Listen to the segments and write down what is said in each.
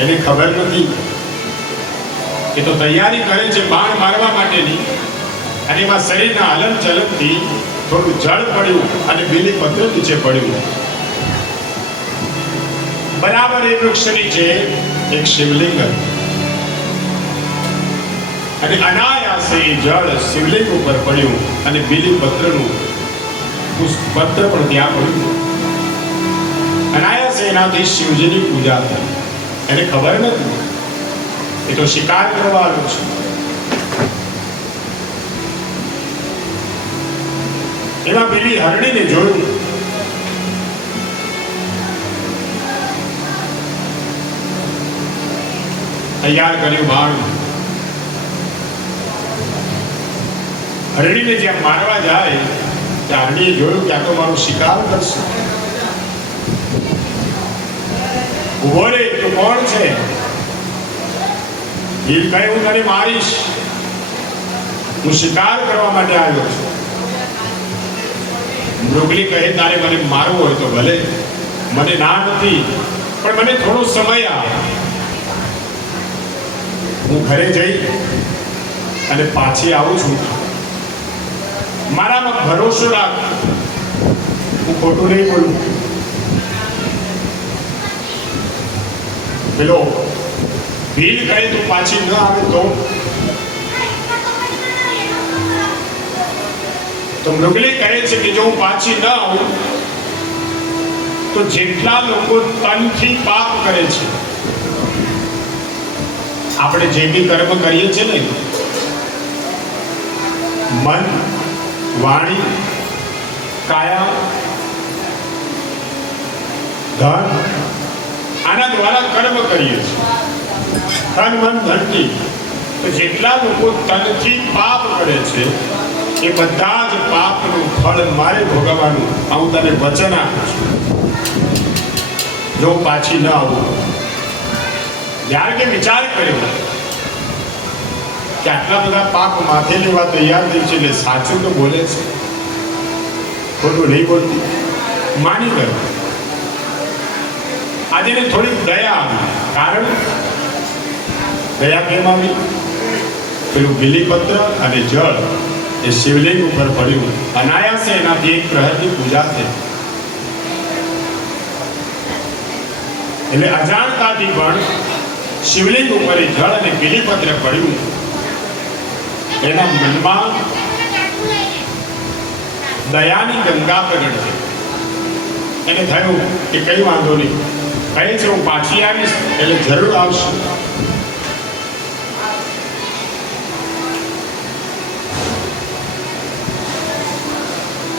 એને ખબર નથી. એ તો તૈયારી કરે છે બાણ મારવા માટેની. અને એમાં શરીરના હલન ચલનથી થોડું જળ પડ્યું અને બીલી પત્ર નીચે પડ્યું. બરાબર એ વૃક્ષ નીચે એક શિવલિંગ. અને અનાયાસે જળ શિવલિંગ ઉપર પડ્યું અને બીલી પત્રનું પત્ર પણ ત્યાં પડ્યું. અનાયાસે એનાથી શિવજીની પૂજા થઈ. એને ખબર નથી. એ તો શિકાર કરવા આવ્યો છે. એમાં પેલી હરણીને જોયું. તૈયાર કર્યું બાણ. હરણીને જ્યાં મારવા જાય, ત્યાં હરણીએ જોયું આ તો મારો શિકાર કરશે ઊભો રે તું કોણ છે કહે, હું તને મારીશ. હું શિકાર કરવા માટે આવ્યો છું. મૃગલી કહે, તારે મને મારવું હોય તો ભલે. મને ના નથી, પણ મને થોડો સમય આપ. હું ઘરે જઈ અને પાછી આવું છું. મારામાં ભરોસો રાખ. હું ખોટું નહીં બોલું. પેલો ભીલ કહે તો પાછી ન આવે તો? તો મૃગલી કહે છે કે જો હું પાછી ન આવું, તો જેટલા લોકો તનથી પાપ કરે છે. આપણે જે બી કર્મ કરીએ છીએ ને, મન, વાણી, કાયા, ધન, આના દ્વારા કર્મ કરીએ છીએ. તન મન ધનથી જેટલા લોકો તનથી પાપ કરે છે, એ બધા જ પાપનું ફળ મારે ભોગવવાનું. હું તને વચન આપું છું. જો પાછી ન આવું જ્યારે કે વિચાર કર્યો? કે આટલા બધા પાપ માથે લેવા તૈયાર થઈ છે એટલે સાચું તો બોલે છે. ખોટું નહીં બોલતી. માની ગયો આજે થોડીક દયા આવી. કારણ દયા કેમ આવી પેલું બિલીપત્ર અને જળ એ શિવલિંગ ઉપર પડ્યું. અનાયાસે એનાથી એક પ્રહરની પૂજા થઈ. એટલે અજાણતાથી પણ શિવલિંગ ઉપર જળ અને બિલીપત્ર પડ્યું. એના મનમાં દયાની ગંગા પ્રગટ એને થયું કે કઈ વાંધો નહીં. કહે છે, હું પાછી આવીશ, એટલે જરૂર આવશે.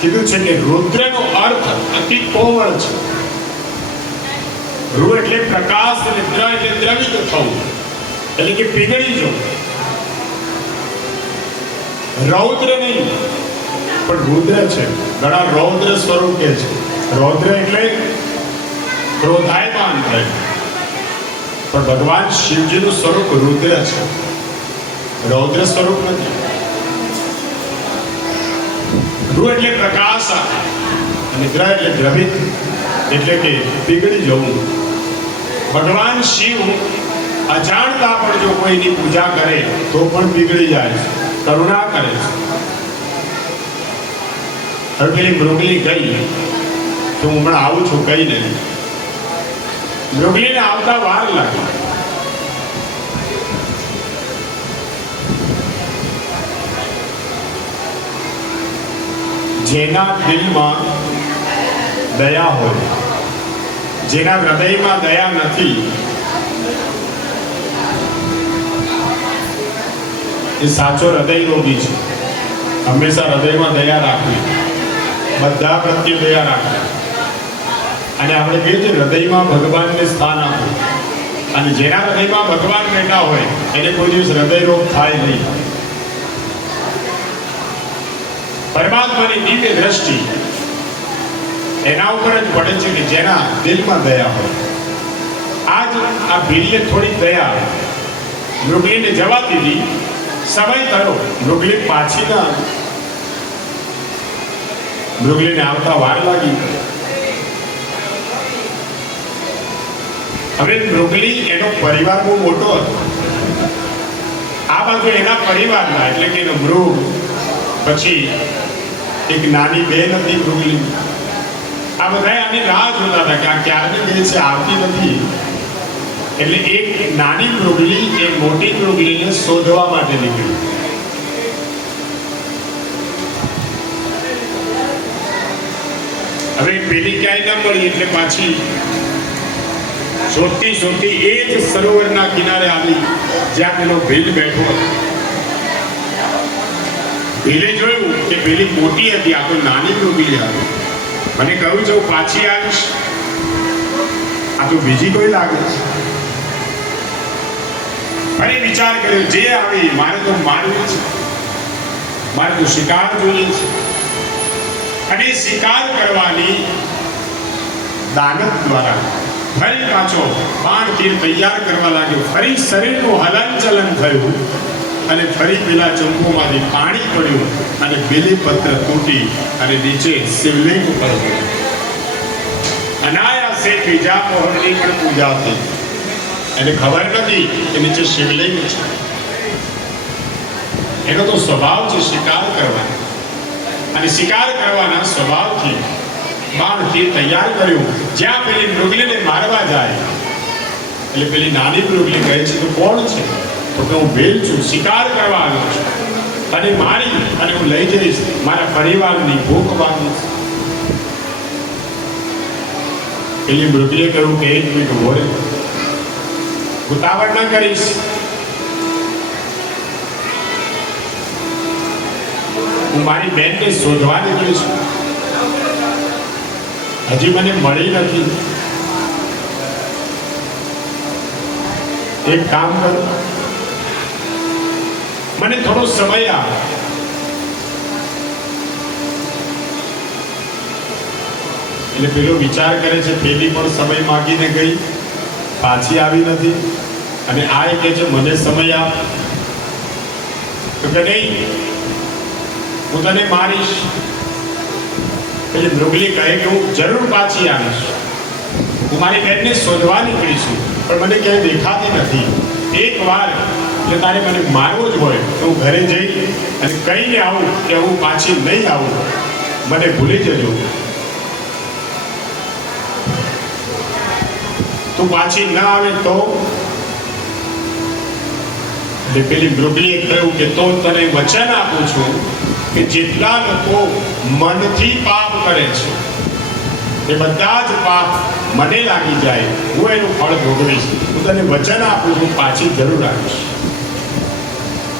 કીધું છે કે રુદ્રનો અર્થ અતિ કોમળ છે. રૂ એટલે પ્રકાશ અને દ્ર એટલે દ્રવિત થવું. એટલે કે પીગળી જવું. રૌદ્ર નહીં, પણ રુદ્ર છે. ઘણા રૌદ્ર સ્વરૂપ છે. રૌદ્ર એટલે ક્રોધાયમાન થાય પણ ભગવાન શિવજીનું સ્વરૂપ રુદ્ર છે. રૌદ્ર સ્વરૂપ નથી. રૂ એટલે પ્રકાશ અને ગ્રહ એટલે દ્રવિત એટલે કે પીગળી જવું. ભગવાન શિવ અજાણતા પણ જો કોઈની પૂજા કરે, તો પણ પીગળી જાય કરુણા કરે હવે પેલી મૃગલી ગઈ. તો હું હમણાં આવું છું કહીને. મૃગલીને આવતા વાર લાગી. જેના દિલમાં દયા હોય, જેના હૃદયમાં દયા નથી, એ સાચો હૃદય રોગી છે. હંમેશા હૃદયમાં દયા રાખવી. બધા પ્રત્યે દયા રાખવી. અને આપણે કહીએ છીએ હૃદયમાં ભગવાનને સ્થાન આપવું. અને જેના હૃદયમાં ભગવાન બેઠા હોય, એને કોઈ દિવસ હૃદય રોગ થાય નહીં. પરમાત્માની દિવ્ય દ્રષ્ટિ એના ઉપર જ પડે છે કે જેના દિલમાં દયા હોય. આજ આ ભીલીએ થોડી દયા મૃગલીને જવા દીધી સમય થયો. મૃગલી પાછી ના. મૃગલીને આવતા વાર લાગી. હવે મૃગલી એનો પરિવાર બહુ મોટો હતો. આ બાજુ એના પરિવારના, એટલે કે એનો મૃગ પછી એક નાની બેન હતી મૃગલી આ બધા આની રાહ જોતા હતા કે આ ક્યારની બે છે, આવતી નથી. એટલે એક નાની મૃગલી એ મોટી મૃગલીને શોધવા માટે નીકળી. હવે પેલી ક્યાંય ન મળી એટલે પાછી શોધતી શોધતી એ જ સરોવરના કિનારે આવી જ્યાં પેલો ભીલ બેઠો હતો. ભીલે જોયું કે પેલી મોટી હતી, આ તો નાની ડૂબી હતી મને કહ્યું છે હું પાછી આવીશ. આ તો બીજી કોઈ લાગે છે? ફરી વિચાર કર્યો, જે આવી મારે તો મારવી છે. મારે તો શિકાર જોઈએ છે. અને શિકાર કરવાની દાનત દ્વારા ફરી પાછો બાણ તીર તૈયાર કરવા લાગ્યો. ફરી શરીરનું હલન ચલન થયું. અને ફરી પેલા ચંપોમાંથી પાણી પડ્યું અને બેલીપત્ર તૂટી અને નીચે શિવલિંગ પડ્યું. અનાયાસે બીજા મોહનની પણ પૂજા થઈ. એને ખબર નથી કે નીચે શિવલિંગ છે. એનો તો સ્વભાવ છે શિકાર કરવાનો. અને શિકાર કરવાના સ્વભાવથી બાણથી તૈયાર કર્યું. જ્યાં પેલી મૃગલીને મારવા જાય, એટલે પેલી નાની મૃગલી કહે છે, તો કોણ છે? તો કે હું ભેલ છું, શિકાર કરવા આવ્યો છું. અને મારી અને હું લઈ જઈશ, મારા પરિવારની ભૂખ બાંધીશ પેલી મૃગલીએ કહ્યું કે એક મિનિટ ઊભો ઉતાવળ ન કરીશ. હું મારી બેનને શોધવા નીકળી છું. હજી મને મળી નથી. એક કામ કરો. મને થોડો સમય આપ. એટલે પેલો વિચાર કરે છે, પેલી પણ સમય માગીને ગઈ, પાછી આવી નથી. અને આ એ છે, મને સમય આપ. તો કે નહીં, હું તને મારીશ. એટલે મૃગલી કહે કે હું જરૂર પાછી આવીશ. હું મારી બેનને શોધવા નીકળી છું, પણ મને ક્યાંય દેખાતી નથી. એક વાર જો તારે મને મારવો જ હોય તો હું ઘરે જઈ અને કહીને આવું કે હું પાછી નહીં આવું. મને ભૂલી જજો. તું પાછી ના આવે તો? એટલે પેલી મૃગલીએ કહ્યું કે તો તને વચન આપું છું કે જેટલા લોકો મનથી પાપ કરે છે, એ બધા જ પાપ મને લાગી જાય. હું એનું ફળ ભોગવીશ. હું તને વચન આપું છું, પાછી જરૂર આવીશ.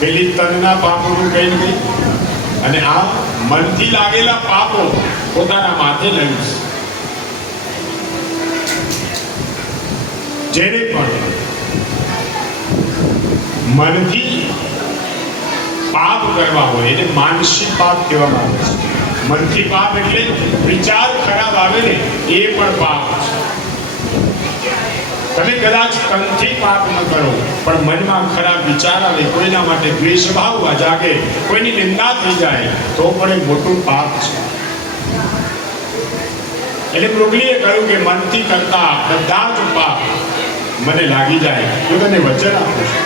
પેલી તનના પાપોનું કઈ ગઈ અને આ મનથી લાગેલા પાપો પોતાના માથે લઈશ જેને પણ મનથી પાપ કરવા હોય, એને માનસિક પાપ કહેવામાં આવે છે. મનથી પાપ એટલે વિચાર ખરાબ આવે ને, એ પણ પાપ છે. તમે કદાચ કંઠી પાપ ન કરો, પણ મનમાં ખરાબ વિચાર આવે, કોઈના માટે દ્વેષ ભાવ જાગે, કોઈની નિંદા થઈ જાય, તો પણ એ મોટું પાપ છે. એટલે મૃગલીએ કહ્યું કે મનથી કરતા બધા જ પાપ મને લાગી જાય હું તને વચન આપું છું.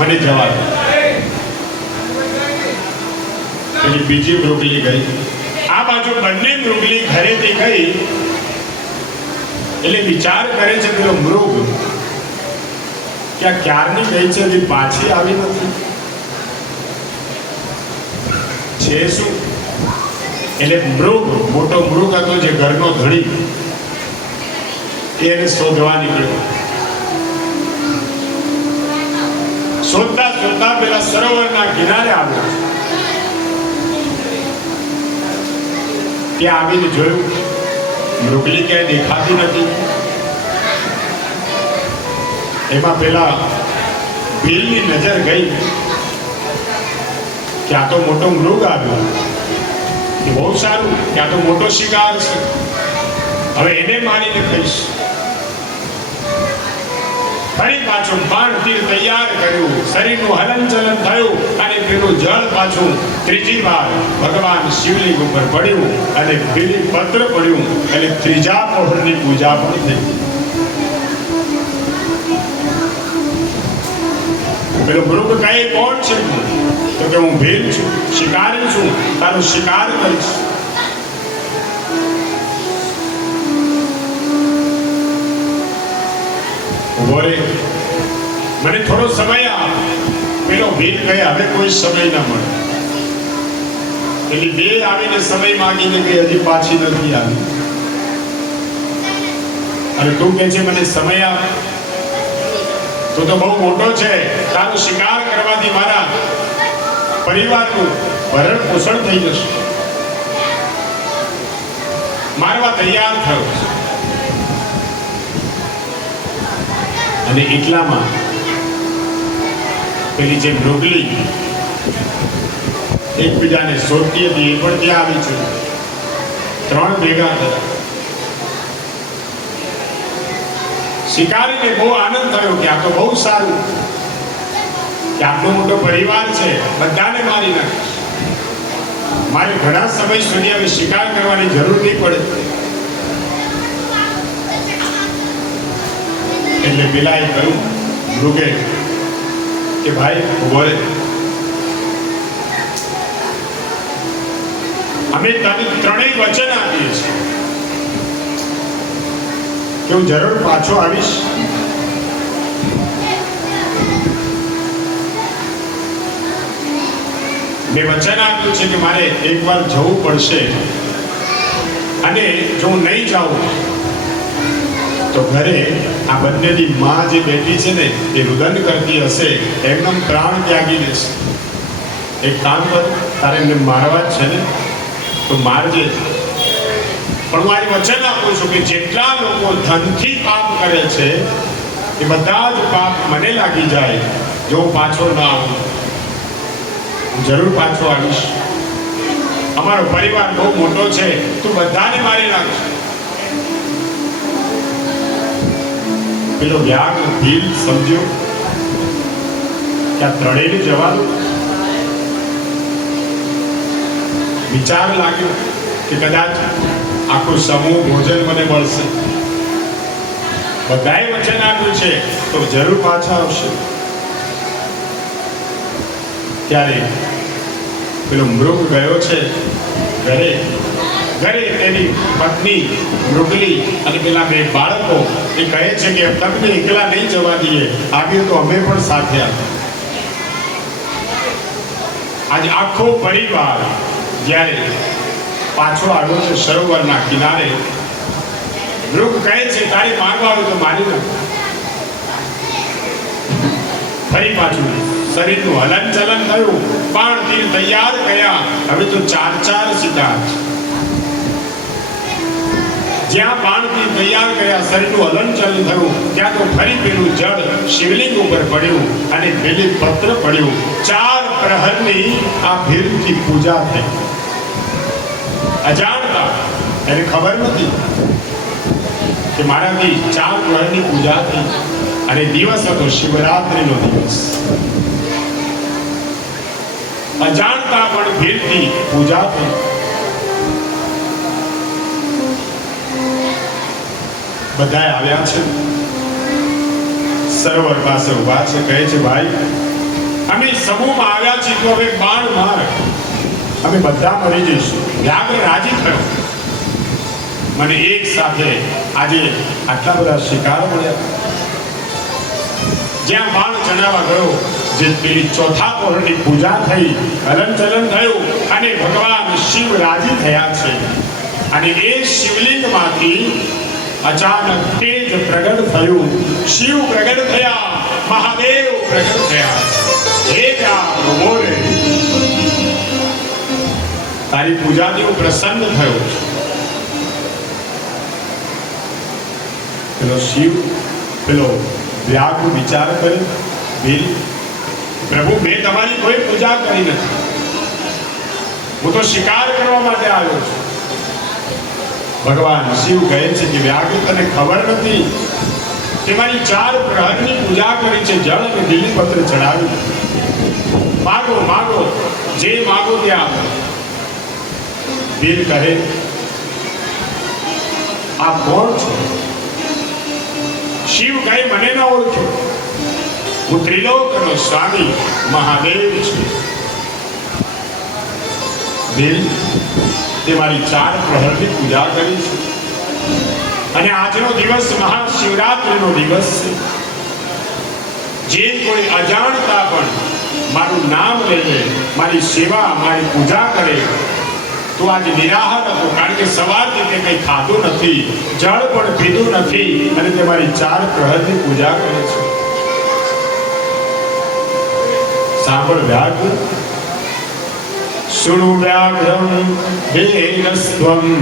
મને જવા દો. બીજી મૃગલી ગઈ. આ બાજુ બંને મૃગલી ઘરેથી ગઈ એટલે વિચાર કરે છે પેલો મૃગ, કે આ ક્યારની ગઈ છે હજી પાછી આવી નથી? છે શું? એટલે મૃગ, મોટો મૃગ હતો જે ઘરનો ધણી, એને શોધવા નીકળ્યો. શોધતા શોધતા પેલા સરોવરના કિનારે આવ્યો. ત્યાં આવીને જોયું મૃગલી ક્યાંય દેખાતી નથી. એમાં પેલા ભીલની નજર ગઈ કે આ તો મોટો મૃગ આવ્યો. એ બહુ સારું ક્યાં તો મોટો શિકાર છે. હવે એને મારીને ખાઈશ. ફરી પાછું બાણ તીર તૈયાર શરીરનું હલનચલન થયું અને પેલું જળ પાછું ત્રીજી વાર ભગવાન શિવલિંગ ઉપર પડ્યું અને પેલી પત્ર પડ્યું અને ત્રીજા પહોરની પૂજા પણ થઈ. પેલો મૃગ કહે, કોણ છે તો? કે, હું ભીલ છું, શિકારી છું, તારો શિકાર કરીશ. ઊભો મને થોડો સમય આપ. પેલો ભીલ કહે, હવે કોઈ સમય ના મળે. એટલે બે આવીને સમય માંગીને કે હજી પાછી નથી આવી. અને તું કે છે, મને સમય આપ. તું તો બહુ મોટો છે. તારો શિકાર કરવાથી મારા પરિવારનું ભરણ પોષણ થઈ જશે. મારવા તૈયાર થયો. અને એટલામાં પેલી જે મૃગલી એકબીજાને શોધતી હતી એ પણ ત્યાં આવી છે? ત્રણ ભેગા થયા. શિકારીને બહુ આનંદ થયો કે આ તો બહુ સારું. કે આટલો મોટો પરિવાર છે, બધાને મારી નાખે મારે ઘણા સમય સુધી હવે શિકાર કરવાની જરૂર નહીં પડે. એટલે પેલા એ કહ્યું મૃગે કે ભાઈ, ઊભો અમે તને ત્રણેય વચન આપીએ છીએ. કે હું જરૂર પાછો આવીશ. મેં વચન આપ્યું છે કે મારે એકવાર જવું પડશે. અને જો હું નહીં જાઉં તો ઘરે આ બંનેની માં જે બેટી છે ને, એ રુદન કરતી હશે, એમનો પ્રાણ ત્યાગી દેશે એક કામ કર, તારે એમને મારવા જ છે ને, તો મારજે. પણ હું આજે વચન આપું છું કે જેટલા લોકો ધનથી પાપ કરે છે, એ બધા જ પાપ મને લાગી જાય, જો હું પાછો ના આવું. હું જરૂર પાછો આવીશ. અમારો પરિવાર બહુ મોટો છે, તું બધાને મારી નાખશ પેલો વ્યાગ, ભીલ, સમજ્યો? કે આ ત્રણેયને જવા દો વિચાર લાગ્યો કે કદાચ આખું સમૂહ ભોજન મને મળશે. બધાએ વચન આપ્યું છે, તો જરૂર પાછા આવશે. ત્યારે પેલો મૃગ ગયો છે ઘરે. ઘરે તેની પત્ની મૃગલી અને પેલા બે બાળકો એ કહે છે કે તમને એકલા નહીં જવા દઈએ. આવીએ તો અમે પણ સાથે આજે આખો પરિવાર જ્યારે પાછો આવ્યો છે સરોવરના કિનારે મૃગ કહે છે, તારી માંગવા તો માની નાખ ફરી પાછું શરીરનું હલન ચલન થયું. પણ તીર તૈયાર કયા હવે તો ચાર ચાર સીધા જ્યાં બાણ તીર તૈયાર કર્યા શરીરનું હલન ચલન થયું, ત્યાં તો ફરી પેલું જળ શિવલિંગ ઉપર પડ્યું અને પેલી પત્ર પડ્યું. ચાર પ્રહરની આ ભીલથી પૂજા થઈ. અજાણતા. એને ખબર નથી કે મારાથી ચાર પ્રહરની પૂજા થઈ. અને દિવસ હતો શિવરાત્રિનો દિવસ. અજાણતા પણ ભીડથી પૂજા થઈ. બધા આવ્યા છે. સરોવર પાસે ઊભા છે, કહે છે, ભાઈ, અમે સમૂહમાં આવ્યા છીએ તો હવે બાણ માર. અમે બધા મરી જઈશું. વ્યાઘ્ર રાજી થયો. મને એક સાથે આજે આટલા બધા શિકાર મળ્યા. જ્યાં બાણ ચણાવા ગયો, જે પેલી ચોથા પહોરની પૂજા થઈ, હલન ચલન થયું અને ભગવાન શિવ રાજી થયા છે. અને એ શિવલિંગમાંથી અચાનક તેજ પ્રગટ થયું. શિવ પ્રગટ થયા. મહાદેવ પ્રગટ થયા. હે વ્યાઘ્ર મોરે. તારી પૂજાથી હું પ્રસન્ન થયો. પેલો શિવ, પેલો વ્યાગ વિચાર કરે. બિલ પ્રભુ, મેં તમારી કોઈ પૂજા કરી નથી. હું તો શિકાર કરવા માટે આવ્યો છું. ભગવાન શિવ કહે છે કે વ્યાગ તને ખબર નથી કે મારી ચાર પ્રહરની પૂજા કરી છે, જળ અને પત્ર ચડાવ્યું માગો માગો, જે માગો તે આપો. વીર કહે આ કોણ છો? શિવ કહે, મને ન ઓળખ્યો હું ત્રિલોકનો સ્વામી, મહાદેવ છું. વીર તે મારી ચાર પ્રહરની પૂજા કરી છે. અને આજનો દિવસ મહાશિવરાત્રિનો દિવસ છે. જે કોઈ અજાણતા પણ મારું નામ લઈને મારી સેવા, મારી પૂજા કરે, તો આજે નિરાહાર હતો. કારણ કે સવારથી તે કંઈ ખાધું નથી, જળ પણ પીધું નથી, અને તે મારી ચાર પ્રહરની પૂજા કરે છે. સાંભળ વ્યાઘ્ર शृणुव्याघ्रं धेनस्त्वम्